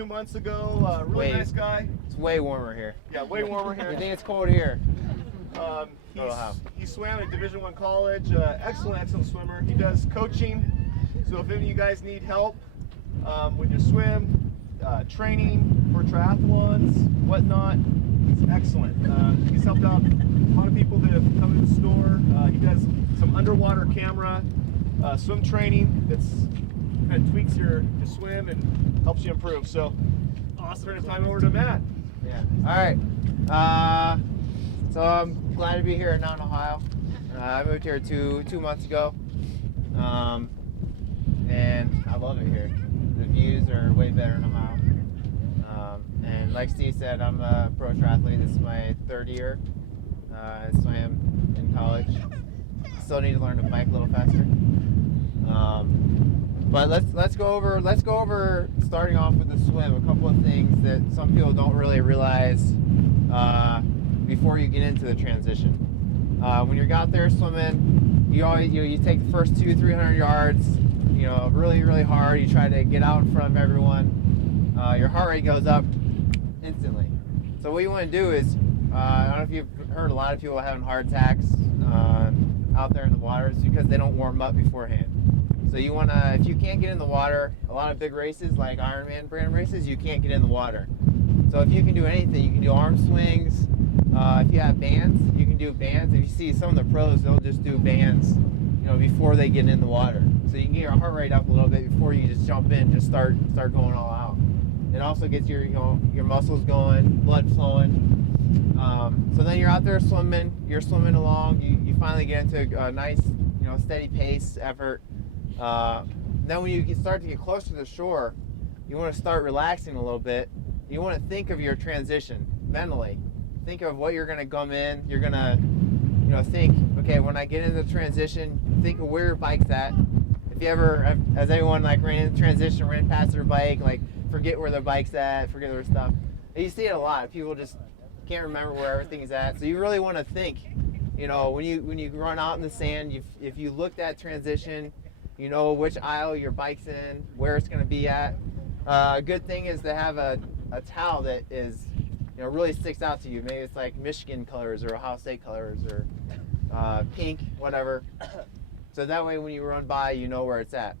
2 months ago. Really nice guy. It's way warmer here. Yeah, way warmer here. You think it's cold here? He swam at Division I college. Excellent swimmer. He does coaching. So if any of you guys need help with your swim, training for triathlons, whatnot, he's excellent. He's helped out a lot of people that have come to the store. He does some underwater camera swim training that's kind of tweaks your swim and helps you improve. So awesome. Turn the time over to Matt. Yeah. All right. So I'm glad to be here in Mountain, Ohio. I moved here two months ago, and I love it here. The views are way better in Ohio. And like Steve said, I'm a pro triathlete. This is my third year. I swam in college. Still need to learn to bike a little faster. But let's go over starting off with the swim. A couple of things that some people don't really realize before you get into the transition. When you're out there swimming, you take the first 200-300 yards, really hard. You try to get out in front of everyone. Your heart rate goes up instantly. So what you want to do is, I don't know if you've heard a lot of people having heart attacks out there in the waters because they don't warm up beforehand. So you want to, if you can't get in the water, a lot of big races like Ironman brand races, you can't get in the water. So if you can do anything, you can do arm swings. If you have bands, you can do bands. If you see some of the pros, they'll just do bands, before they get in the water. So you can get your heart rate up a little bit before you just jump in, just start going all out. It also gets your muscles going, blood flowing. So then you're out there swimming. You're swimming along. You finally get into a nice, steady pace effort. Then when you start to get close to the shore, you want to start relaxing a little bit. You want to think of your transition mentally. Think of what you're going to come in. You're going to, think, okay, when I get into the transition, think of where your bike's at. If you ever, has anyone ran in transition, ran past their bike, forget where their bike's at, forget their stuff. And you see it a lot. People just can't remember where everything's at. So you really want to think, when you run out in the sand, if you looked at transition, you know which aisle your bike's in, where it's going to be at. A good thing is to have a towel that is, really sticks out to you. Maybe it's like Michigan colors or Ohio State colors or pink, whatever. So that way when you run by, you know where it's at.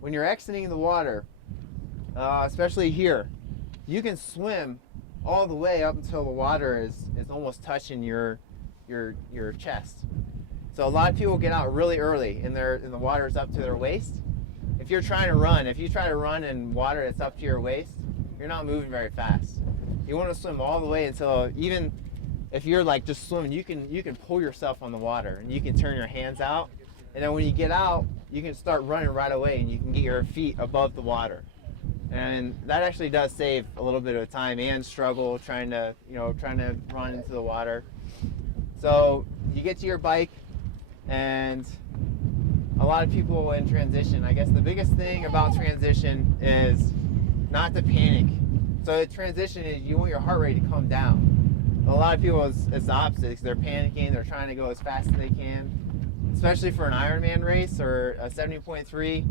When you're exiting the water, especially here, you can swim all the way up until the water is almost touching your chest. So a lot of people get out really early and the water's up to their waist. If you try to run in water that's up to your waist, you're not moving very fast. You want to swim all the way until, even if you're just swimming, you can pull yourself on the water and you can turn your hands out. And then when you get out, you can start running right away and you can get your feet above the water. And that actually does save a little bit of time and struggle trying to run into the water. So you get to your bike, and a lot of people in transition, I guess the biggest thing about transition is not to panic. So transition is you want your heart rate to come down. A lot of people, it's the opposite. They're panicking. They're trying to go as fast as they can. Especially for an Ironman race or a 70.3,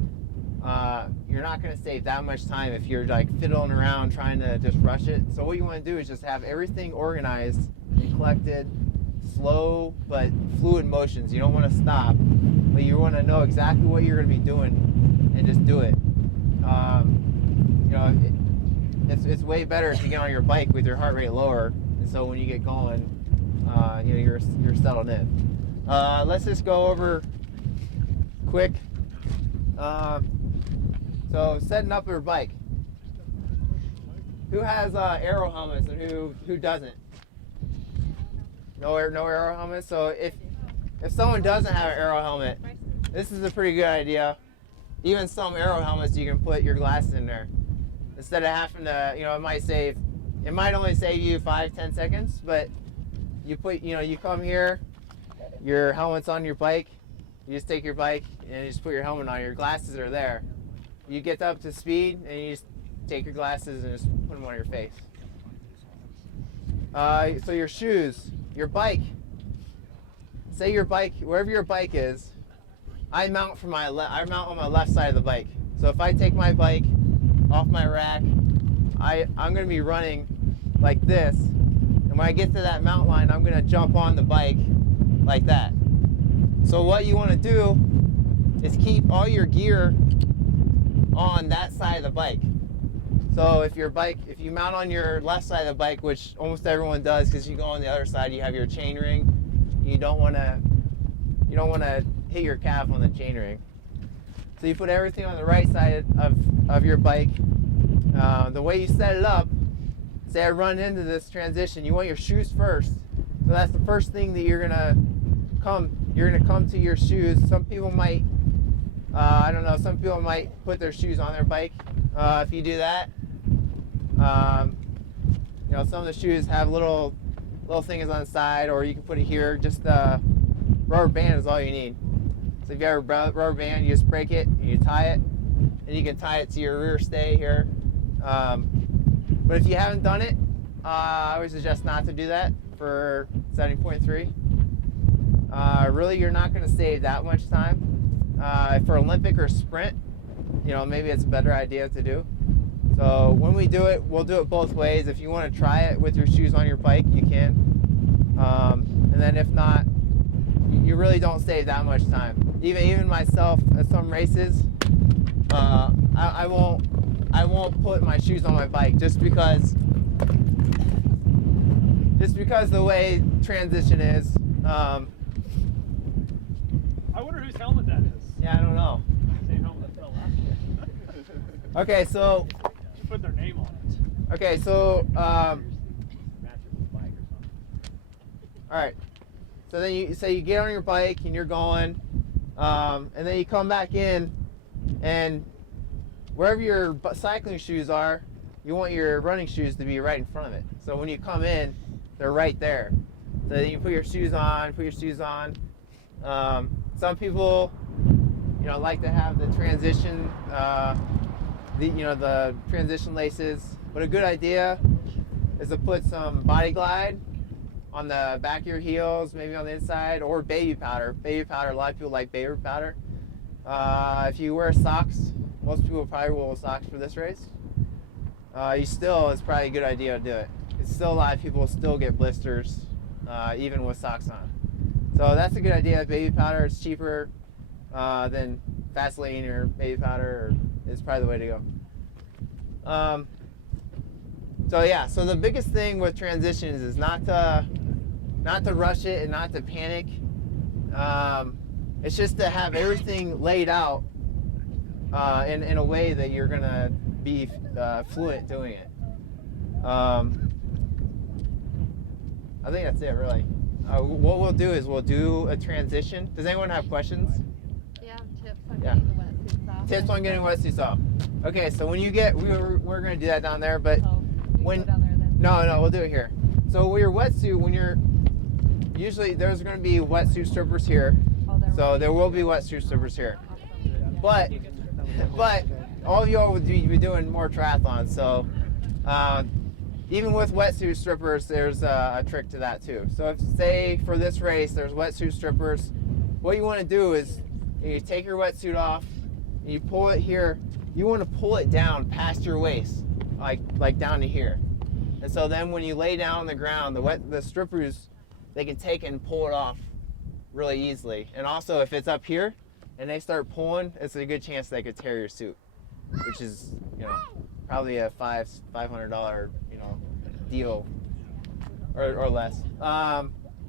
you're not going to save that much time if you're fiddling around trying to just rush it. So what you want to do is just have everything organized and collected, slow but fluid motions. You don't want to stop, but you want to know exactly what you're going to be doing and just do it. It's way better to get on your bike with your heart rate lower, and so when you get going, you're settled in. Let's just go over quick. So setting up your bike. Who has aero helmets and who doesn't? No aero helmets. So if someone doesn't have an aero helmet, this is a pretty good idea. Even some aero helmets, you can put your glasses in there instead of having to. It might only save you 5-10 seconds, but you come here, your helmet's on your bike. You just take your bike and you just put your helmet on. Your glasses are there. You get up to speed and you just take your glasses and just put them on your face. So your shoes, your bike. Say your bike, wherever your bike is, I mount on my left side of the bike. So if I take my bike off my rack, I'm gonna be running like this, and when I get to that mountain line, I'm gonna jump on the bike like that. So what you want to do is keep all your gear on that side of the bike. So if you mount on your left side of the bike, which almost everyone does, because you go on the other side, you have your chain ring. You don't want to hit your calf on the chain ring. So you put everything on the right side of your bike. The way you set it up, say I run into this transition, you want your shoes first. So that's the first thing that you're gonna come to your shoes. Some people might, I don't know, some people might put their shoes on their bike. If you do that, you know, some of the shoes have little things on the side, or you can put it here. Just rubber band is all you need. So if you have a rubber band, you just break it, and you tie it, and you can tie it to your rear stay here. But if you haven't done it, I would suggest not to do that for 70.3. Really, you're not going to save that much time. For Olympic or sprint, you know, maybe it's a better idea to do. So when we do it, we'll do it both ways. If you want to try it with your shoes on your bike, you can. And then if not, you really don't save that much time. Even myself at some races, I won't put my shoes on my bike just because the way transition is. I wonder whose helmet that is. Yeah, I don't know. Same helmet that fell last year. Okay, so. Should put their name on it. Okay, so. Matches with bike or something. All right. So then you get on your bike and you're going, and then you come back in, and wherever your cycling shoes are, you want your running shoes to be right in front of it. So when you come in, they're right there. So then you put your shoes on. Some people, you know, like to have the transition, the transition laces. But a good idea is to put some Body Glide on the back of your heels, maybe on the inside, or baby powder. Baby powder, a lot of people like baby powder. If you wear socks, most people probably will wear socks for this race. It's probably a good idea to do it. It's still, a lot of people still get blisters, even with socks on. So that's a good idea. Baby powder is cheaper than Vaseline or baby powder, is probably the way to go. So the biggest thing with transitions is not to rush it and not to panic. It's just to have everything laid out in a way that you're gonna be fluent doing it. I think that's it, really. What we'll do is we'll do a transition. Does anyone have questions? Yeah, tips on getting the wetsuits off. Tips on getting wetsuits off. Okay, so when you get, we're gonna do that down there, but So when go down there then. no, we'll do it here. So with your wetsuit, usually there's gonna be wetsuit strippers here. Oh, So there will be wetsuit strippers here. Awesome. But all of y'all would be doing more triathlons, so even with wetsuit strippers, there's a trick to that too. So if, say for this race, there's wetsuit strippers, what you want to do is you take your wetsuit off, and you pull it here. You want to pull it down past your waist, like down to here. And so then when you lay down on the ground, the strippers, they can take and pull it off really easily. And also if it's up here and they start pulling, it's a good chance they could tear your suit, which is, you know, probably a $500, you know, deal or less.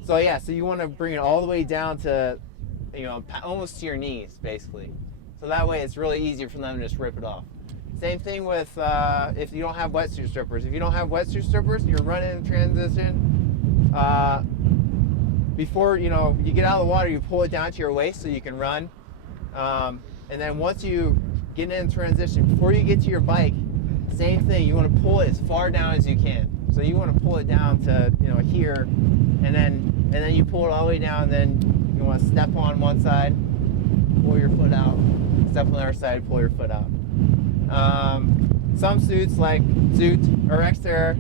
So yeah, so you want to bring it all the way down to, you know, almost to your knees, basically. So that way it's really easier for them to just rip it off. Same thing with if you don't have wetsuit strippers. If you don't have wetsuit strippers, you're running in transition. Before you get out of the water, you pull it down to your waist so you can run. And then once you get in transition, before you get to your bike, same thing. You want to pull it as far down as you can. So you want to pull it down to here, and then you pull it all the way down. And then you want to step on one side, pull your foot out. Step on the other side, pull your foot out. Some suits like Zoot or Xterra,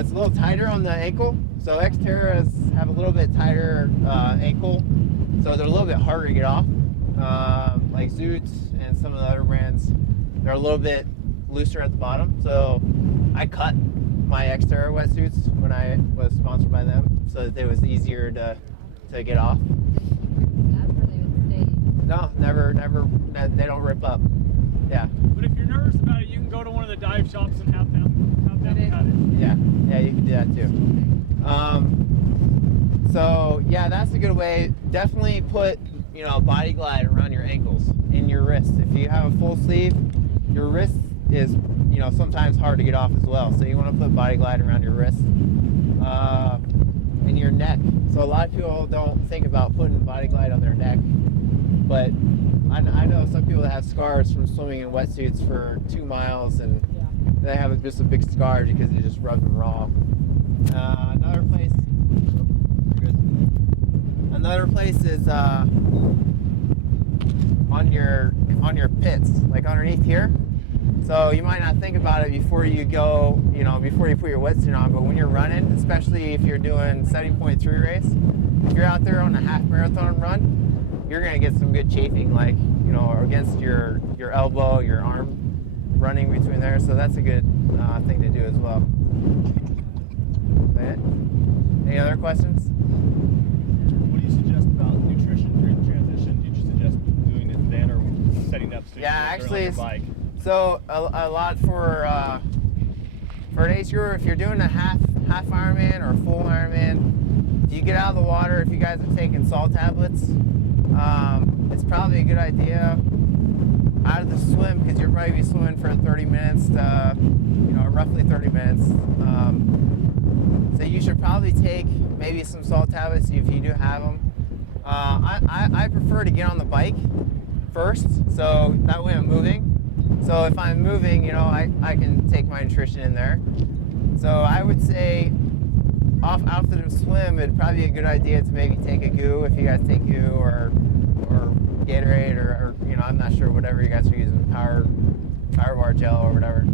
it's a little tighter on the ankle. So Xterras have a little bit tighter ankle, so they're a little bit harder to get off. Like Zoot and some of the other brands, they're a little bit looser at the bottom. So I cut my Xterra wetsuits when I was sponsored by them, so that it was easier to get off. No, never. They don't rip up. Yeah. But if you're nervous about it, you can go to one of the dive shops and have them cut it. Yeah, you can do that too. So yeah, that's a good way. Definitely put, Body Glide around your ankles and your wrists. If you have a full sleeve, your wrist is, sometimes hard to get off as well. So you want to put Body Glide around your wrist and your neck. So a lot of people don't think about putting Body Glide on their neck, but I know some people that have scars from swimming in wetsuits for 2 miles, and they have just a big scar because they just rubbed them raw. Another place is on your pits, like underneath here. So you might not think about it before you go, before you put your wetsuit on, but when you're running, especially if you're doing 70.3 race, if you're out there on a half marathon run, you're gonna get some good chafing, like, against your elbow, your arm running between there. So that's a good thing to do as well. Any other questions? What do you suggest about nutrition during the transition? Do you suggest doing it then or setting up so you can turn on your bike? So a lot for an ace group, if you're doing a half Ironman or a full Ironman, if you get out of the water, if you guys are taking salt tablets, it's probably a good idea out of the swim, because you'll probably be swimming for 30 minutes to, roughly 30 minutes. So you should probably take maybe some salt tablets if you do have them. I prefer to get on the bike first, so that way I'm moving. So if I'm moving, I can take my nutrition in there. So I would say after the swim, it'd probably be a good idea to maybe take a goo, if you guys take goo, or Gatorade, or I'm not sure, whatever you guys are using, power bar gel or whatever.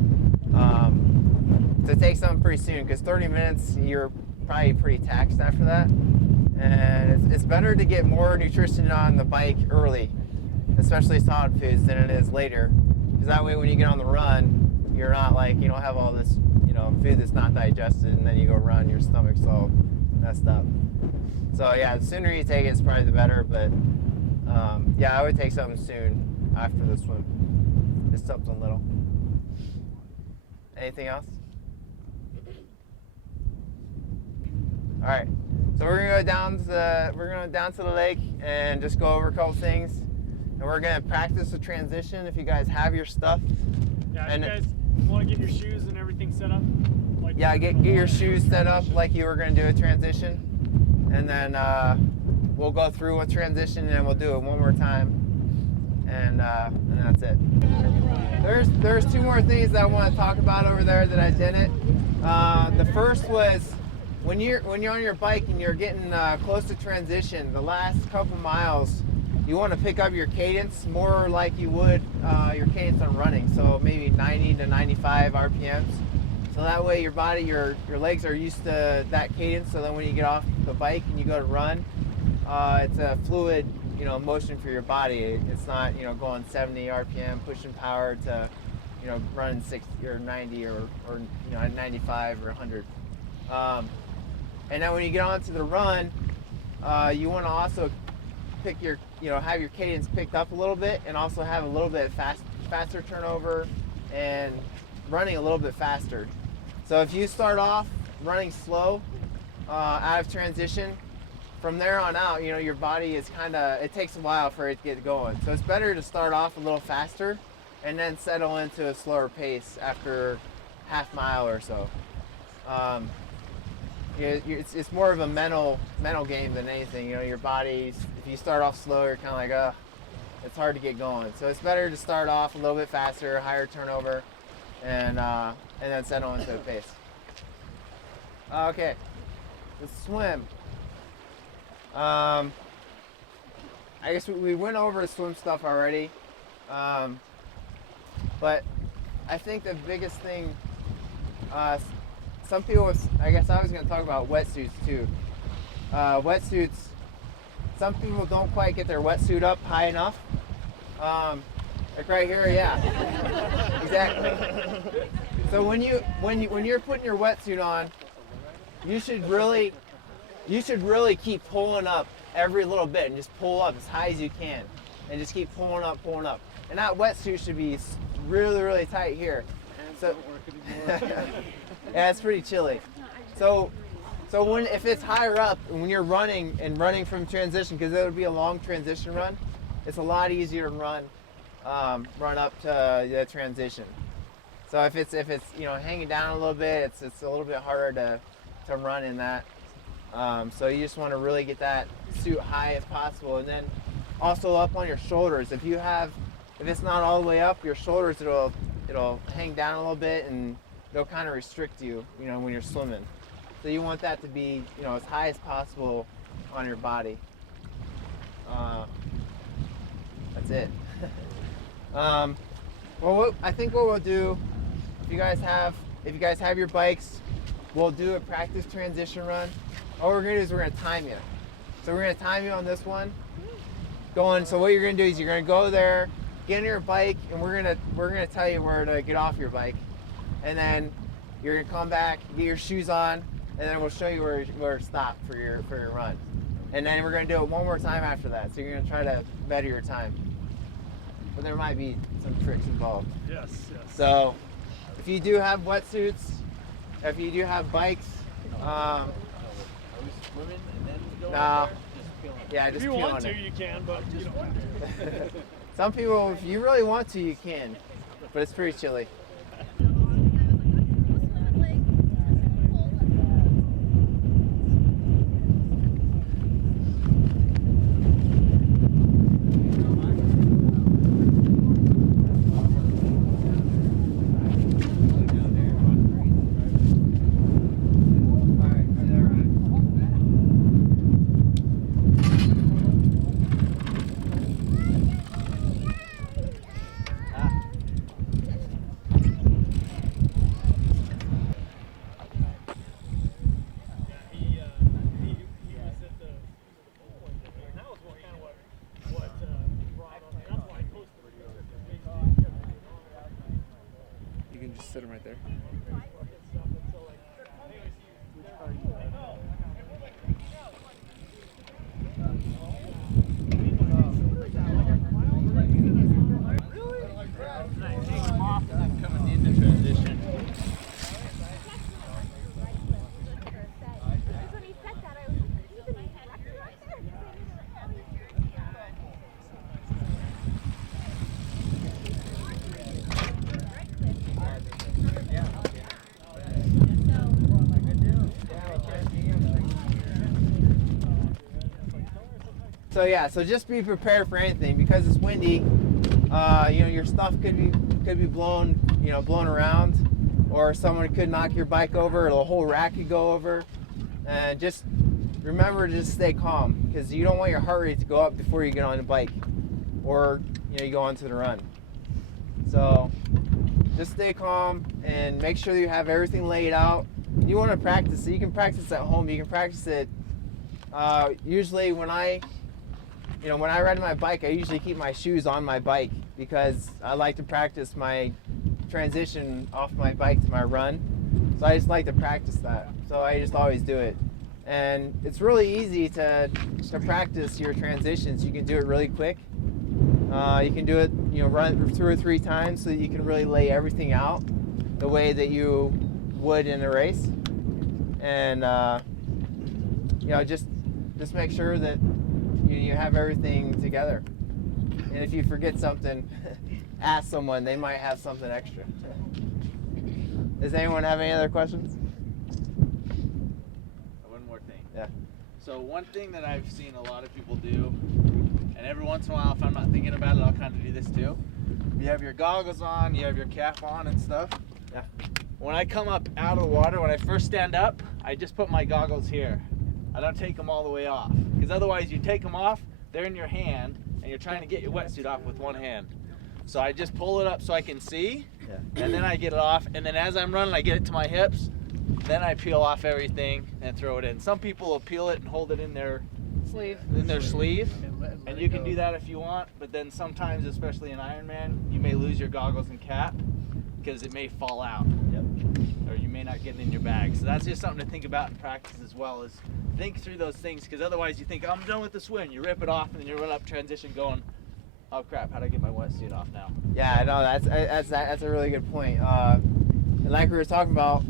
To take something pretty soon, because 30 minutes, you're probably pretty taxed after that. And it's better to get more nutrition on the bike early, especially solid foods, than it is later. Because that way when you get on the run, you're not like, you don't have all this, food that's not digested, and then you go run, your stomach's all messed up. So yeah, the sooner you take it, it's probably the better, but I would take something soon after the swim. Just something little. Anything else? All right, so we're gonna go down to the lake and just go over a couple things, and we're gonna practice the transition. If you guys have your stuff, and you guys want to get your shoes and everything set up. Get your shoes set up like you were gonna do a transition, and then we'll go through a transition and we'll do it one more time, and that's it. There's 2 more things that I want to talk about over there that I didn't. The first was, when you're on your bike and you're getting close to transition, the last couple miles, you want to pick up your cadence more like you would your cadence on running. So maybe 90 to 95 RPMs. So that way your body, your legs are used to that cadence. So then when you get off the bike and you go to run, it's a fluid, motion for your body. It's not, going 70 RPM, pushing power to, running 60 or 90 or 95 or 100. And then when you get onto the run, you want to also pick your, have your cadence picked up a little bit, and also have a little bit faster turnover and running a little bit faster. So if you start off running slow out of transition, from there on out, your body is it takes a while for it to get going. So it's better to start off a little faster and then settle into a slower pace after half mile or so. It's more of a mental game than anything. Your body, if you start off slow, you're kind of like, it's hard to get going. So it's better to start off a little bit faster, higher turnover, and then settle into a pace. Okay, the swim. I guess we went over the swim stuff already, but I think the biggest thing, some people, I guess I was going to talk about wetsuits too. Wetsuits, some people don't quite get their wetsuit up high enough. Like right here, yeah. Exactly. So when you're putting your wetsuit on, you should really keep pulling up every little bit and just pull up as high as you can, and just keep pulling up. And that wetsuit should be really, really tight here. So yeah, it's pretty chilly. So if it's higher up, when you're running from transition, because it would be a long transition run, it's a lot easier to run up to the transition. So if it's hanging down a little bit, it's a little bit harder to run in that. So you just want to really get that suit high as possible, and then also up on your shoulders. If it's not all the way up your shoulders, it'll hang down a little bit, and it'll kind of restrict you, when you're swimming. So you want that to be, as high as possible on your body. That's it. Well, I think what we'll do, if you guys have your bikes, we'll do a practice transition run. All we're gonna do is we're gonna time you. So we're gonna time you on this one. So what you're gonna do is you're gonna go there, get on your bike, and we're gonna tell you where to get off your bike, and then you're gonna come back, get your shoes on, and then we'll show you where to stop for your run. And then we're gonna do it one more time after that. So you're gonna try to better your time. But there might be some tricks involved. Yes. So if you do have wetsuits, if you do have bikes, yeah, just if you peel want on to, it. you can, but you don't have to. Some people, if you really want to, you can, but it's pretty chilly. You can just sit him right there. Coming into transition. So just be prepared for anything, because it's windy. Your stuff could be blown around, or someone could knock your bike over, or the whole rack could go over. And just remember to just stay calm, because you don't want your heart rate to go up before you get on the bike, or you go onto the run. So just stay calm and make sure that you have everything laid out. You want to practice it. You can practice at home. You can practice it. Usually when I ride my bike, I usually keep my shoes on my bike, because I like to practice my transition off my bike to my run. So I just like to practice that. So I just always do it. And it's really easy to practice your transitions. You can do it really quick. You can do it, run 2 or 3 times, so that you can really lay everything out the way that you would in a race. And just make sure that you have everything together. And if you forget something, ask someone. They might have something extra. Does anyone have any other questions? One more thing. Yeah. So one thing that I've seen a lot of people do, and every once in a while, if I'm not thinking about it, I'll kind of do this too. You have your goggles on, you have your cap on and stuff. Yeah. When I come up out of the water, when I first stand up, I just put my goggles here. I don't take them all the way off, because otherwise you take them off, they're in your hand, and you're trying to get your wetsuit off with one hand. So I just pull it up so I can see, and then I get it off, and then as I'm running, I get it to my hips, then I peel off everything and throw it in. Some people will peel it and hold it in their sleeve, and you can do that if you want, but then sometimes, especially in Ironman, you may lose your goggles and cap, because it may fall out. Yep. or you may not get it in your bag. So that's just something to think about in practice as well, is think through those things, because otherwise you think, I'm done with the swim, you rip it off, and then you run up transition going, oh crap, how do I get my wetsuit off now? Yeah, no, that's a really good point. And like we were talking about,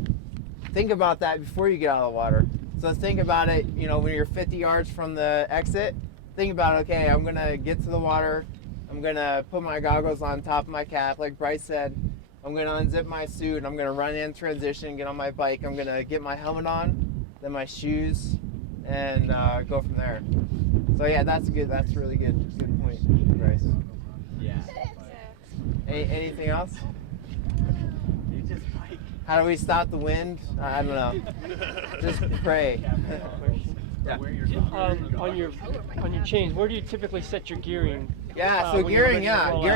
think about that before you get out of the water. So think about it, you know, when you're 50 yards from the exit, think about, okay, I'm gonna get to the water, I'm gonna put my goggles on top of my cap, like Bryce said, I'm gonna unzip my suit, I'm gonna run in transition, get on my bike, I'm gonna get my helmet on, then my shoes, and go from there. So yeah, that's really good. Good point, Bryce. Yeah. Anything else? You just like, How do we stop the wind? I don't know. Just pray. Yeah. On your chains, where do you typically set your gearing? Yeah. So when you're gearing, ready to roll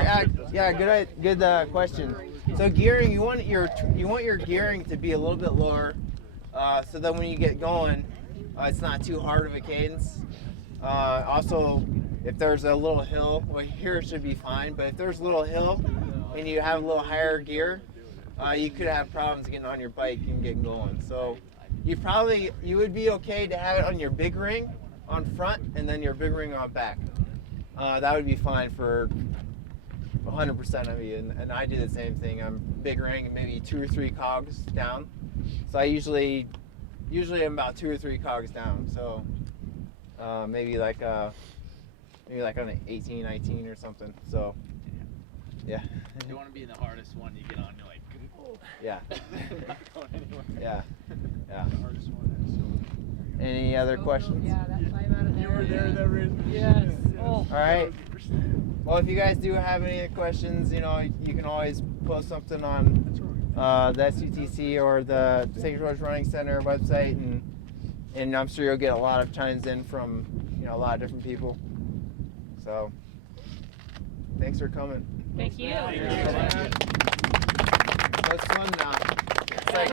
out? Good question. So gearing, you want your gearing to be a little bit lower, so that when you get going, it's not too hard of a cadence. Also, if there's a little hill, well, here it should be fine. But if there's a little hill and you have a little higher gear, you could have problems getting on your bike and getting going. So you would be okay to have it on your big ring on front and then your big ring on back. That would be fine for 100% of you. And I do the same thing. I'm big ring and maybe 2 or 3 cogs down. So I usually I'm about 2 or 3 cogs down. So maybe like on an 18, 19 or something. So yeah. you want to be the hardest one you get on, you're like, Yeah. not going anywhere. Yeah. Yeah. Any other questions? Yeah, that 5 out of there. Yes. Oh. All right. Well, if you guys do have any questions, you know, you can always post something on the SUTC or the St. George Running Center website, and I'm sure you'll get a lot of chimes in from, you know, a lot of different people. So, thanks for coming. Thank you. Let's swim now.